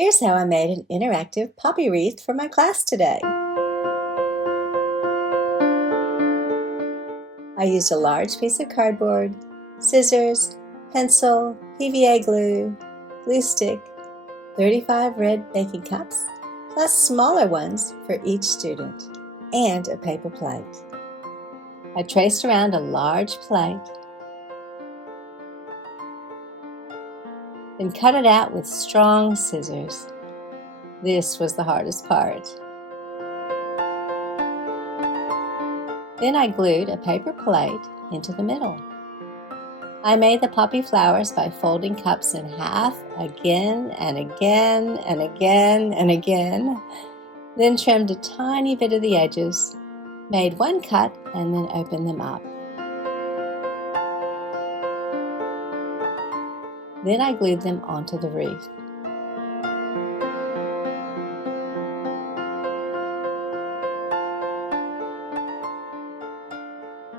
Here's how I made an interactive poppy wreath for my class today. I used a large piece of cardboard, scissors, pencil, PVA glue, glue stick, 35 red baking cups, plus smaller ones for each student, and a paper plate. I traced around a large plate, then cut it out with strong scissors. This was the hardest part. Then I glued a paper plate into the middle. I made the poppy flowers by folding cups in half again and again and again and again, then trimmed a tiny bit of the edges, made one cut, and then opened them up. Then I glued them onto the wreath.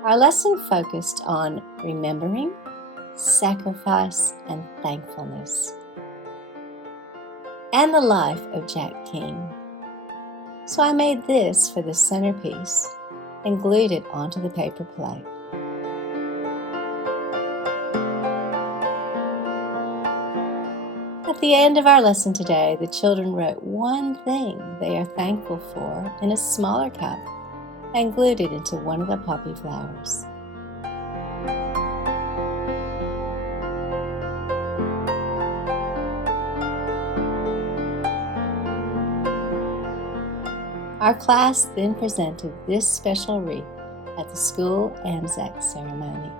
Our lesson focused on remembering, sacrifice, and thankfulness, and the life of Jack King. So I made this for the centerpiece and glued it onto the paper plate. At the end of our lesson today, the children wrote one thing they are thankful for in a smaller cup and glued it into one of the poppy flowers. Our class then presented this special wreath at the school Anzac ceremony.